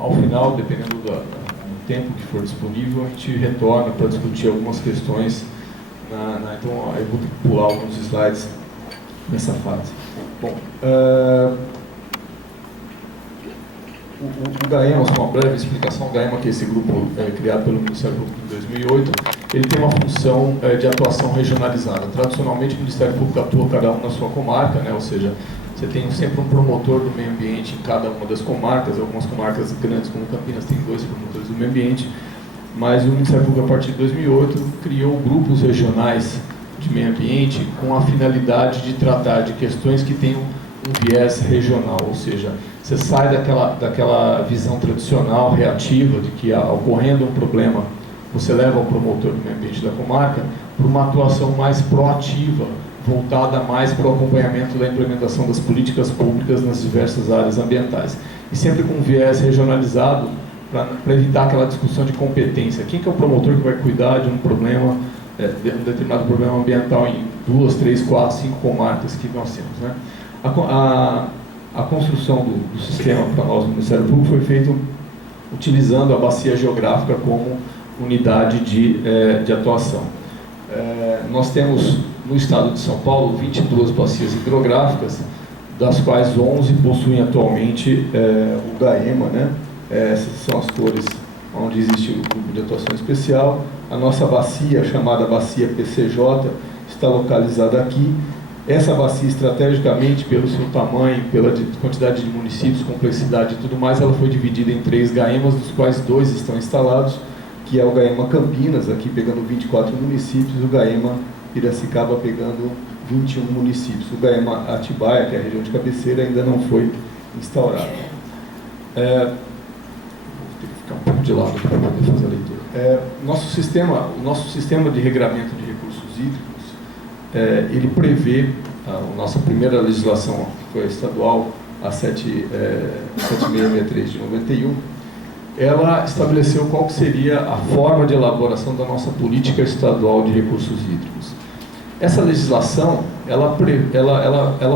ao final, dependendo do tempo que for disponível, a gente retorna para discutir algumas questões. Então, eu vou pular alguns slides nessa fase. Bom, o GAEMA, com uma breve explicação, o GAEMA, que é esse grupo criado pelo Ministério Público em 2008, ele tem uma função de atuação regionalizada. Tradicionalmente, o Ministério Público atua cada um na sua comarca, né? Ou seja, você tem sempre um promotor do meio ambiente em cada uma das comarcas. Algumas comarcas grandes, como Campinas, tem 2 promotores do meio ambiente, mas o Ministério Público, a partir de 2008, criou grupos regionais de meio ambiente com a finalidade de tratar de questões que tenham um viés regional, ou seja, você sai daquela visão tradicional, reativa, de que ocorrendo um problema, você leva ao promotor do meio ambiente da comarca, para uma atuação mais proativa, voltada mais para o acompanhamento da implementação das políticas públicas nas diversas áreas ambientais. E sempre com um viés regionalizado, para evitar aquela discussão de competência. Quem que é o promotor que vai cuidar de um problema, de um determinado problema ambiental em 2, 3, 4, 5 comarcas que nós temos, né? A construção do sistema para nós no Ministério Público foi feita utilizando a bacia geográfica como unidade de atuação. Nós temos no estado de São Paulo 22 bacias hidrográficas, das quais 11 possuem atualmente o GAEMA, né? Essas são as cores onde existe o grupo de atuação especial. A nossa bacia, chamada bacia PCJ, está localizada aqui. Essa bacia, estrategicamente, pelo seu tamanho, pela quantidade de municípios, complexidade e tudo mais, ela foi dividida em 3 GAEMAs, dos quais 2 estão instalados, que é o GAEMA Campinas, aqui pegando 24 municípios, e o GAEMA Piracicaba pegando 21 municípios. O GAEMA Atibaia, que é a região de cabeceira, ainda não foi instaurado. Vou ter que ficar um pouco de lado para poder fazer a leitura. O nosso sistema de regramento de recursos hídricos, ele prevê, a nossa primeira legislação, que foi a estadual, a 7663 de 91, ela estabeleceu qual que seria a forma de elaboração da nossa política estadual de recursos hídricos. Essa legislação, ela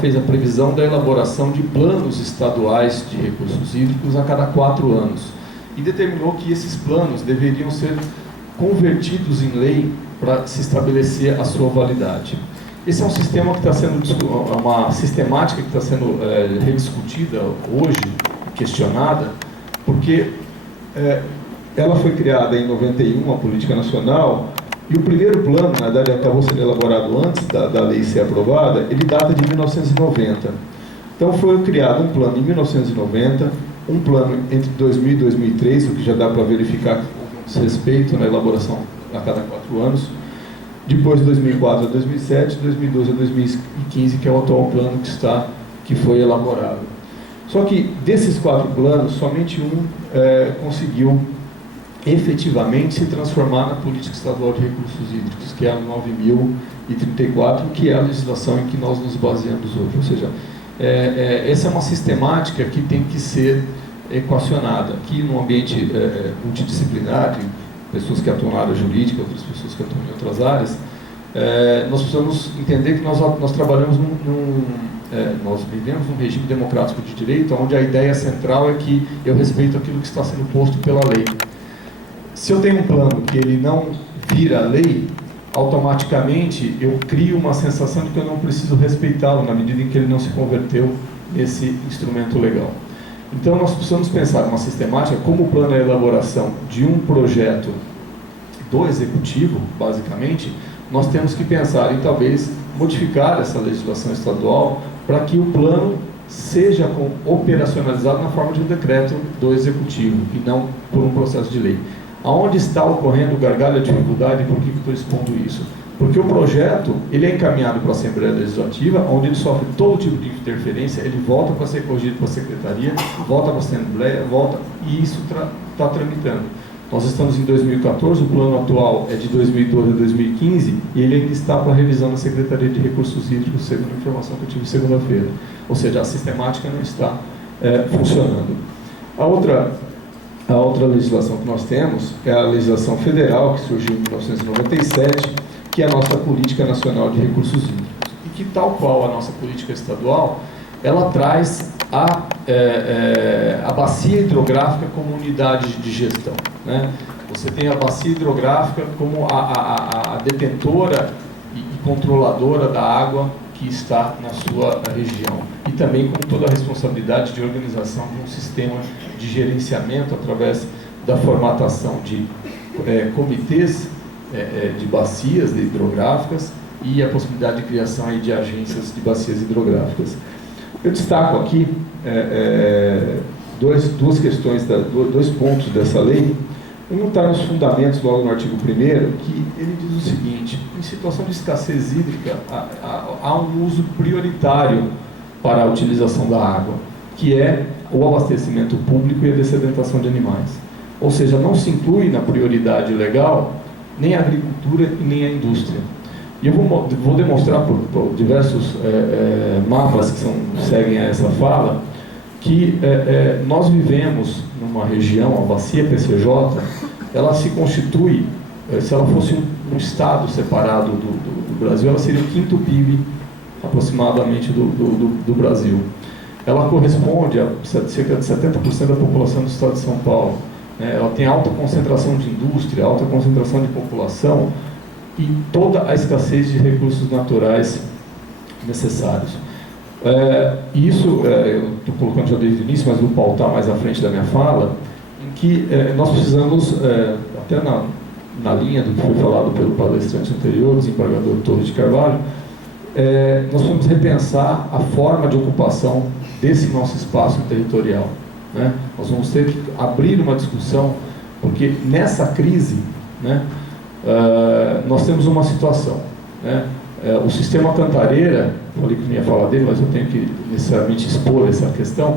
fez a previsão da elaboração de planos estaduais de recursos hídricos a cada 4 anos e determinou que esses planos deveriam ser convertidos em lei para se estabelecer a sua validade. Esse é um sistema que está sendo, uma sistemática que está sendo rediscutida hoje, questionada, porque ela foi criada em 91, a Política Nacional, e o primeiro plano, na verdade, acabou sendo elaborado antes da lei ser aprovada, ele data de 1990. Então foi criado um plano em 1990, um plano entre 2000 e 2003, o que já dá para verificar com respeito na elaboração a cada 4 anos. Depois de 2004 a 2007, 2012 a 2015, que é o atual plano que foi elaborado. Só que desses 4 planos, somente um conseguiu efetivamente se transformar na política estadual de recursos hídricos, que é a 9.034, que é a legislação em que nós nos baseamos hoje. Ou seja, essa é uma sistemática que tem que ser equacionada. Aqui, num ambiente multidisciplinar, pessoas que atuam na área jurídica, outras pessoas que atuam em outras áreas, nós precisamos entender que nós trabalhamos nós vivemos num regime democrático de direito, onde a ideia central é que eu respeito aquilo que está sendo posto pela lei. Se eu tenho um plano que ele não vira lei, automaticamente eu crio uma sensação de que eu não preciso respeitá-lo na medida em que ele não se converteu nesse instrumento legal. Então nós precisamos pensar uma sistemática como o plano é a elaboração de um projeto do executivo, basicamente. Nós temos que pensar em talvez modificar essa legislação estadual para que o plano seja operacionalizado na forma de um decreto do executivo e não por um processo de lei. Aonde está ocorrendo o gargalo, a dificuldade, e por que estou expondo isso? Porque o projeto, ele é encaminhado para a Assembleia Legislativa, onde ele sofre todo tipo de interferência, ele volta para ser corrigido para a Secretaria, volta para a Assembleia, volta, e isso está tramitando. Nós estamos em 2014, o plano atual é de 2012 a 2015, e ele ainda está para revisão na Secretaria de Recursos Hídricos, segundo a informação que eu tive segunda-feira. Ou seja, a sistemática não está funcionando. A outra legislação que nós temos é a legislação federal, que surgiu em 1997, que é a nossa Política Nacional de Recursos Hídricos. E que, tal qual a nossa política estadual, ela traz a bacia hidrográfica como unidade de gestão, né? Você tem a bacia hidrográfica como a detentora e controladora da água que está na sua região, e também com toda a responsabilidade de organização de um sistema de gerenciamento através da formatação de comitês de bacias hidrográficas e a possibilidade de criação aí de agências de bacias hidrográficas. Eu destaco aqui duas questões, dois pontos dessa lei. Um está nos fundamentos, logo no artigo 1º, que ele diz o seguinte: em situação de escassez hídrica, há um uso prioritário para a utilização da água, que é o abastecimento público e a dessedentação de animais. Ou seja, não se inclui na prioridade legal nem a agricultura e nem a indústria. E eu vou demonstrar por diversos mapas que seguem a essa fala, que nós vivemos numa região, a bacia PCJ, ela se constitui, se ela fosse um estado separado do Brasil, ela seria o 5º PIB aproximadamente do Brasil. Ela corresponde a cerca de 70% da população do estado de São Paulo. Ela tem alta concentração de indústria, alta concentração de população e toda a escassez de recursos naturais necessários. Isso, eu estou colocando já desde o início, mas vou pautar mais à frente da minha fala, em que nós precisamos, até na linha do que foi falado pelo palestrante anterior, o desembargador Torres de Carvalho, nós vamos repensar a forma de ocupação desse nosso espaço territorial, né? Nós vamos ter que abrir uma discussão, porque nessa crise, né, nós temos uma situação, né? O sistema Cantareira, falei que não ia falar dele, mas eu tenho que necessariamente expor essa questão.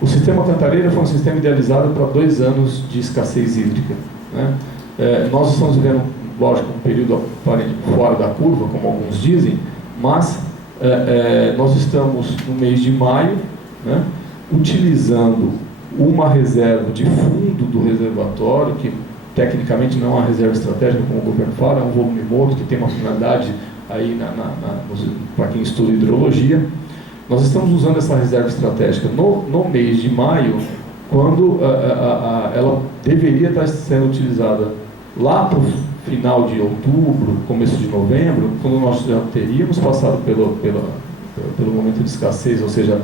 O sistema Cantareira foi um sistema idealizado para 2 anos de escassez hídrica, né? Nós estamos vivendo, lógico, um período fora da curva, como alguns dizem, mas nós estamos no mês de maio, né, utilizando uma reserva de fundo do reservatório, que tecnicamente não é uma reserva estratégica, como o governo fala, é um volume morto que tem uma finalidade aí para quem estuda hidrologia. Nós estamos usando essa reserva estratégica no mês de maio, quando ela deveria estar sendo utilizada lá para o final de outubro, começo de novembro, quando nós já teríamos passado pelo momento de escassez, ou seja,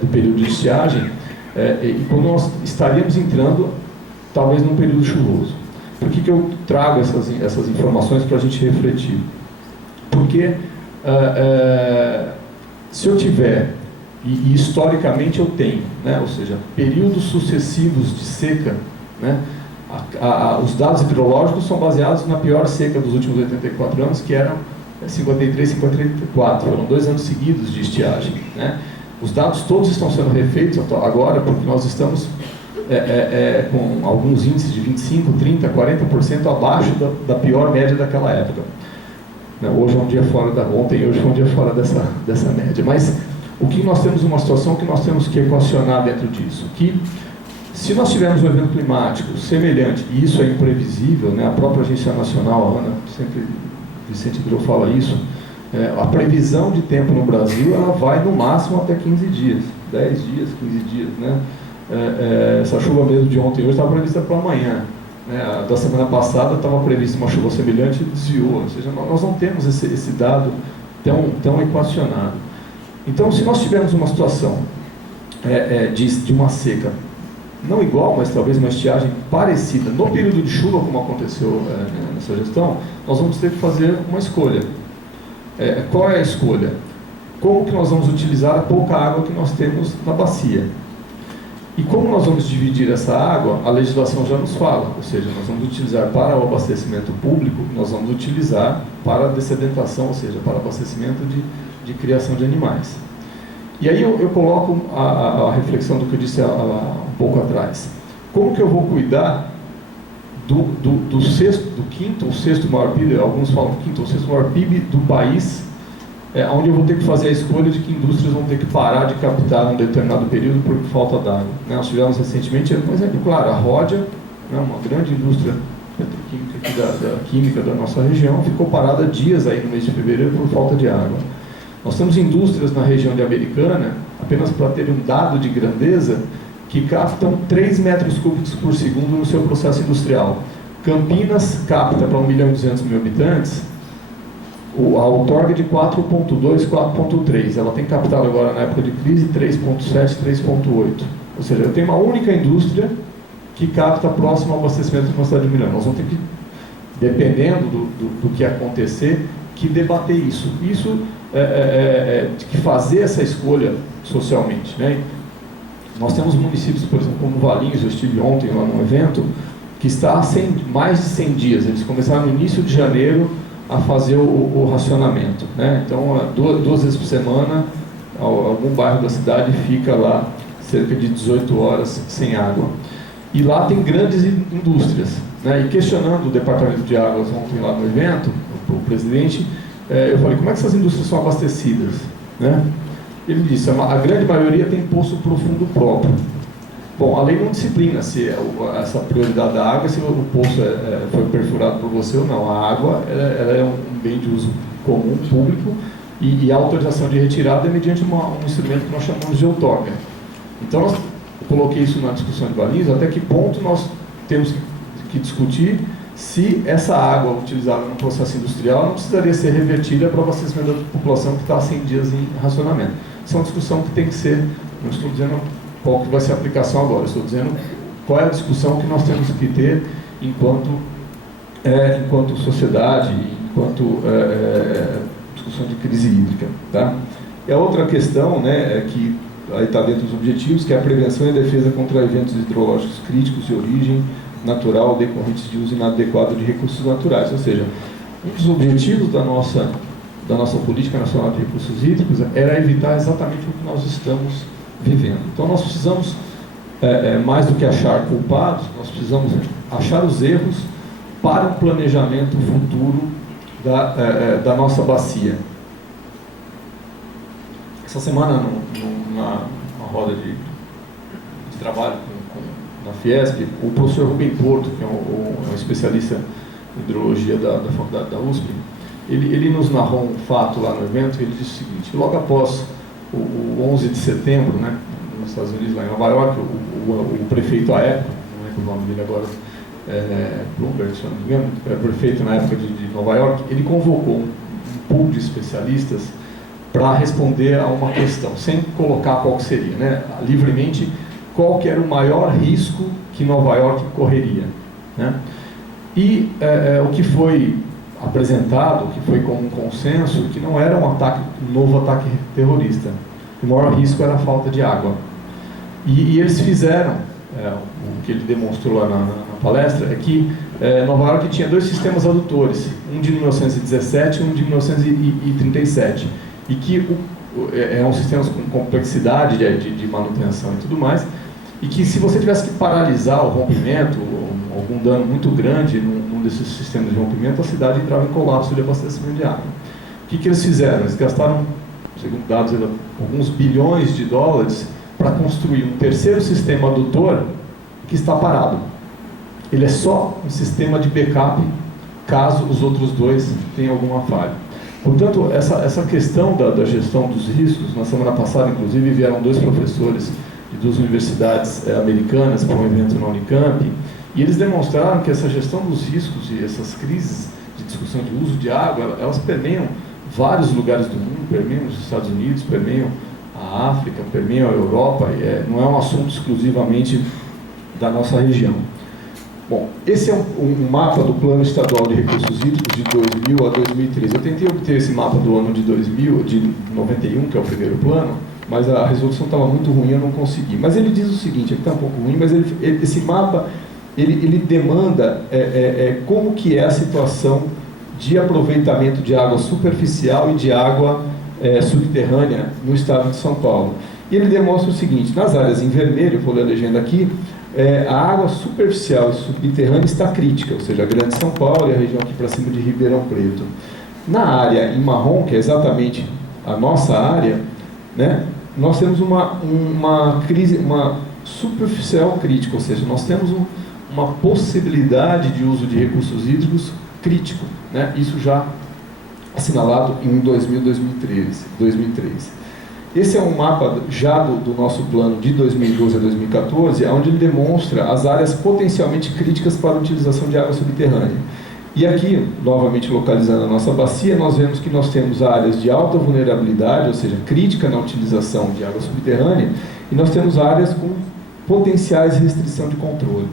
do período de estiagem, e quando nós estaríamos entrando, talvez, num período chuvoso. Por que eu trago essas informações para a gente refletir? Porque se eu tiver, e historicamente eu tenho, né, ou seja, períodos sucessivos de seca, né, os dados hidrológicos são baseados na pior seca dos últimos 84 anos, que eram 53 e 54, foram 2 anos seguidos de estiagem, né? Os dados todos estão sendo refeitos agora, porque nós estamos com alguns índices de 25, 30, 40% abaixo da pior média daquela época. Hoje é um dia fora ontem e hoje foi um dia fora dessa média. Mas o que nós temos uma situação que nós temos que equacionar dentro disso, que se nós tivermos um evento climático semelhante, e isso é imprevisível, né? A própria Agência Nacional, a ANA, sempre Vicente Drou fala isso, a previsão de tempo no Brasil, ela vai no máximo até 15 dias, 10 dias, 15 dias, né? Essa chuva mesmo de ontem e hoje estava prevista para amanhã, né? Da semana passada estava prevista uma chuva semelhante e desviou, ou seja, nós não temos esse dado tão equacionado. Então, se nós tivermos uma situação de uma seca, não igual, mas talvez uma estiagem parecida, no período de chuva, como aconteceu nessa gestão, nós vamos ter que fazer uma escolha. Qual é a escolha? Como que nós vamos utilizar a pouca água que nós temos na bacia? E como nós vamos dividir essa água, a legislação já nos fala, ou seja, nós vamos utilizar para o abastecimento público, nós vamos utilizar para a dessedentação, ou seja, para o abastecimento de criação de animais. E aí eu coloco a reflexão do que eu disse um pouco atrás. Como que eu vou cuidar do quinto ou sexto maior PIB, alguns falam quinto ou sexto maior PIB do país, onde eu vou ter que fazer a escolha de que indústrias vão ter que parar de captar num determinado período por falta d'água. Nós tivemos recentemente, por exemplo, claro, a Ródia, uma grande indústria petroquímica da química da nossa região, ficou parada dias aí no mês de fevereiro por falta de água. Nós temos indústrias na região de Americana apenas para ter um dado de grandeza, que captam 3 metros cúbicos por segundo no seu processo industrial. Campinas capta para 1.200.000 habitantes a outorga de 4,2, 4,3. Ela tem captado agora, na época de crise, 3,7, 3,8. Ou seja, eu tenho uma única indústria que capta próximo ao abastecimento de uma cidade de milhão. Nós vamos ter que, dependendo do que acontecer, que debater isso. Isso de que fazer essa escolha socialmente, né? Nós temos municípios, por exemplo, como Valinhos, eu estive ontem lá num evento, que está há mais de 100 dias. Eles começaram no início de janeiro a fazer o racionamento, né? Então, 2 vezes por semana, algum bairro da cidade fica lá cerca de 18 horas sem água. E lá tem grandes indústrias, né? E questionando o Departamento de Águas ontem lá no evento, o presidente, eu falei, como é que essas indústrias são abastecidas, né? Ele disse, a grande maioria tem poço profundo próprio. Bom, a lei não disciplina se essa prioridade da água, se o poço foi perfurado por você ou não. A água ela é um bem de uso comum, público, e a autorização de retirada é mediante um instrumento que nós chamamos de outorga. Então, eu coloquei isso na discussão de Valinhos, até que ponto nós temos que discutir se essa água utilizada no processo industrial não precisaria ser revertida para o abastecimento da população que está há 100 dias em racionamento. Isso é uma discussão que tem que ser, não estou dizendo qual que vai ser a aplicação agora, estou dizendo qual é a discussão que nós temos que ter enquanto sociedade, enquanto discussão de crise hídrica. Tá? E a outra questão, né, é que aí está dentro dos objetivos, que é a prevenção e a defesa contra eventos hidrológicos críticos de origem natural decorrentes de uso inadequado de recursos naturais. Ou seja, um dos objetivos da nossa Política Nacional de Recursos Hídricos era evitar exatamente o que nós estamos vivendo. Então, nós precisamos, mais do que achar culpados, nós precisamos achar os erros para um planejamento futuro da nossa bacia. Essa semana, numa roda de trabalho na Fiesp, o professor Rubem Porto, que é um especialista em hidrologia da faculdade da USP, ele nos narrou um fato lá no evento. Ele disse o seguinte: logo após o 11 de setembro, né, nos Estados Unidos, lá em Nova York, o prefeito à época, não lembro o nome dele agora, Bloomberg, se não me engano, prefeito na época de Nova York, ele convocou um pool de especialistas para responder a uma questão, sem colocar qual que seria, né, livremente, qual que era o maior risco que Nova York correria, né? E o que foi apresentado, que foi como um consenso, que não era um novo ataque terrorista. O maior risco era a falta de água. E eles fizeram, o que ele demonstrou lá na palestra, é que Nova York tinha 2 sistemas adutores, um de 1917 e um de 1937, e que eram sistemas com complexidade de manutenção e tudo mais, e que se você tivesse que paralisar o rompimento, ou algum dano muito grande num desses sistemas de rompimento, a cidade entrava em colapso de abastecimento de água. O que eles fizeram? Eles gastaram, segundo dados, alguns bilhões de dólares para construir um terceiro sistema adutor que está parado. Ele é só um sistema de backup caso os outros 2 tenham alguma falha. Portanto, essa questão da gestão dos riscos, na semana passada, inclusive, vieram 2 professores de 2 universidades americanas para um evento na Unicamp, e eles demonstraram que essa gestão dos riscos e essas crises de discussão de uso de água, elas permeiam vários lugares do mundo, permeiam os Estados Unidos, permeiam a África, permeiam a Europa, não é um assunto exclusivamente da nossa região. Bom, esse é um mapa do Plano Estadual de Recursos Hídricos de 2000 a 2013. Eu tentei obter esse mapa do ano de 91, que é o primeiro plano, mas a resolução estava muito ruim, eu não consegui. Mas ele diz o seguinte, aqui está um pouco ruim, mas esse mapa, ele demanda como que é a situação de aproveitamento de água superficial e de água subterrânea no estado de São Paulo. E ele demonstra o seguinte: nas áreas em vermelho, vou ler a legenda aqui, a água superficial e subterrânea está crítica, ou seja, a Grande São Paulo e a região aqui para cima de Ribeirão Preto. Na área em marrom, que é exatamente a nossa área, né, nós temos uma crise, uma superficial crítica, ou seja, nós temos uma possibilidade de uso de recursos hídricos crítico, né, isso já assinalado em 2003. Esse é um mapa já do nosso plano de 2012 a 2014, onde ele demonstra as áreas potencialmente críticas para a utilização de água subterrânea. E aqui, novamente localizando a nossa bacia, nós vemos que nós temos áreas de alta vulnerabilidade, ou seja, crítica na utilização de água subterrânea, e nós temos áreas com potenciais restrição de controle.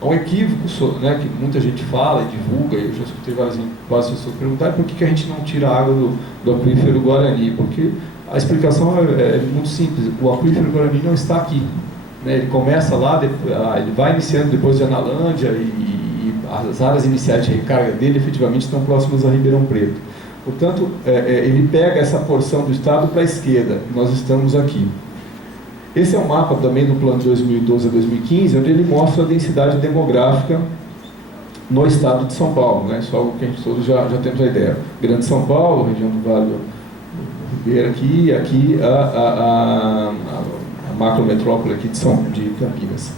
É um equívoco, né, que muita gente fala e divulga, e eu já escutei várias pessoas perguntarem por que a gente não tira a água do aquífero Guarani, porque a explicação é muito simples, o aquífero Guarani não está aqui. Né, ele começa lá, ele vai iniciando depois de Analândia, e as áreas iniciais de recarga dele efetivamente estão próximas a Ribeirão Preto. Portanto, ele pega essa porção do estado para a esquerda, nós estamos aqui. Esse é um mapa também do plano de 2012 a 2015, onde ele mostra a densidade demográfica no estado de São Paulo, né? Isso é algo que a gente todos já temos a ideia. Grande São Paulo, região do Vale do Ribeira aqui a macrometrópole aqui de Campinas.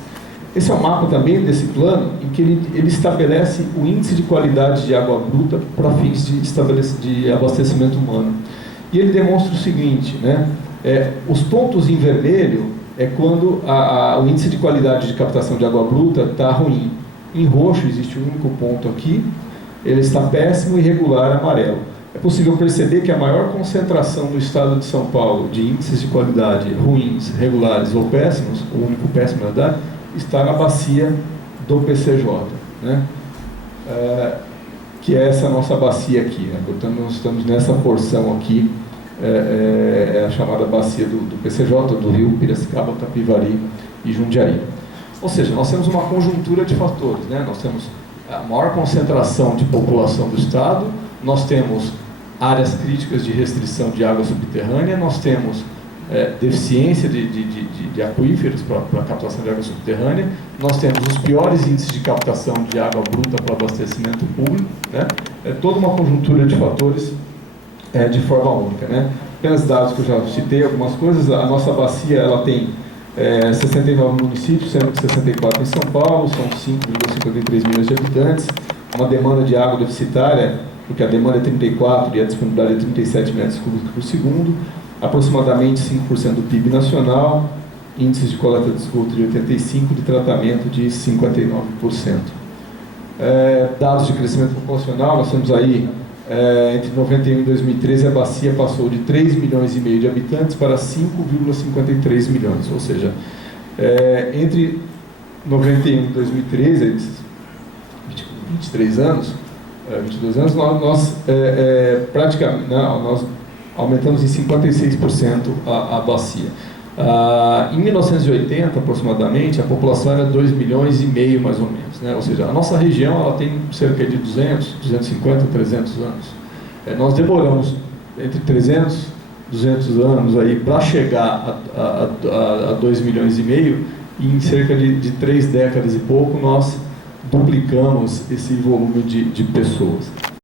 Esse é um mapa também desse plano, em que ele estabelece o índice de qualidade de água bruta para fins de abastecimento humano. E ele demonstra o seguinte, né? Os pontos em vermelho é quando o índice de qualidade de captação de água bruta está ruim. Em roxo existe um único ponto aqui, ele está péssimo e irregular amarelo. É possível perceber que a maior concentração no estado de São Paulo de índices de qualidade ruins, regulares ou péssimos, o único péssimo na verdade, está na bacia do PCJ, né? Que é essa nossa bacia aqui, né? Portanto, nós estamos nessa porção aqui, a chamada bacia do PCJ, do Rio Piracicaba, Capivari e Jundiaí. Ou seja, nós temos uma conjuntura de fatores, né? Nós temos a maior concentração de população do estado, nós temos áreas críticas de restrição de água subterrânea, nós temos deficiência de aquíferos para captação de água subterrânea, nós temos os piores índices de captação de água bruta para abastecimento público, né? É toda uma conjuntura de fatores de forma única, né? Apenas dados que eu já citei, algumas coisas. A nossa bacia ela tem 69 municípios, sendo que 64 em São Paulo, são 5,53 milhões de habitantes, uma demanda de água deficitária, porque a demanda é 34 e a disponibilidade é 37 metros cúbicos por segundo, aproximadamente 5% do PIB nacional, índices de coleta de esgoto de 85%, de tratamento de 59%. Dados de crescimento populacional, nós temos aí, entre 91 e 2013, a bacia passou de 3 milhões e meio de habitantes para 5,53 milhões, ou seja, entre 91 e 2013, 22 anos, nós praticamente, nós aumentamos em 56% a bacia. Em 1980, aproximadamente, a população era 2 milhões e meio, mais ou menos, né? Ou seja, a nossa região ela tem cerca de 200, 250, 300 anos. Nós demoramos entre 300 e 200 anos para chegar a 2 milhões e meio, e em cerca de 3 décadas e pouco nós duplicamos esse volume de pessoas.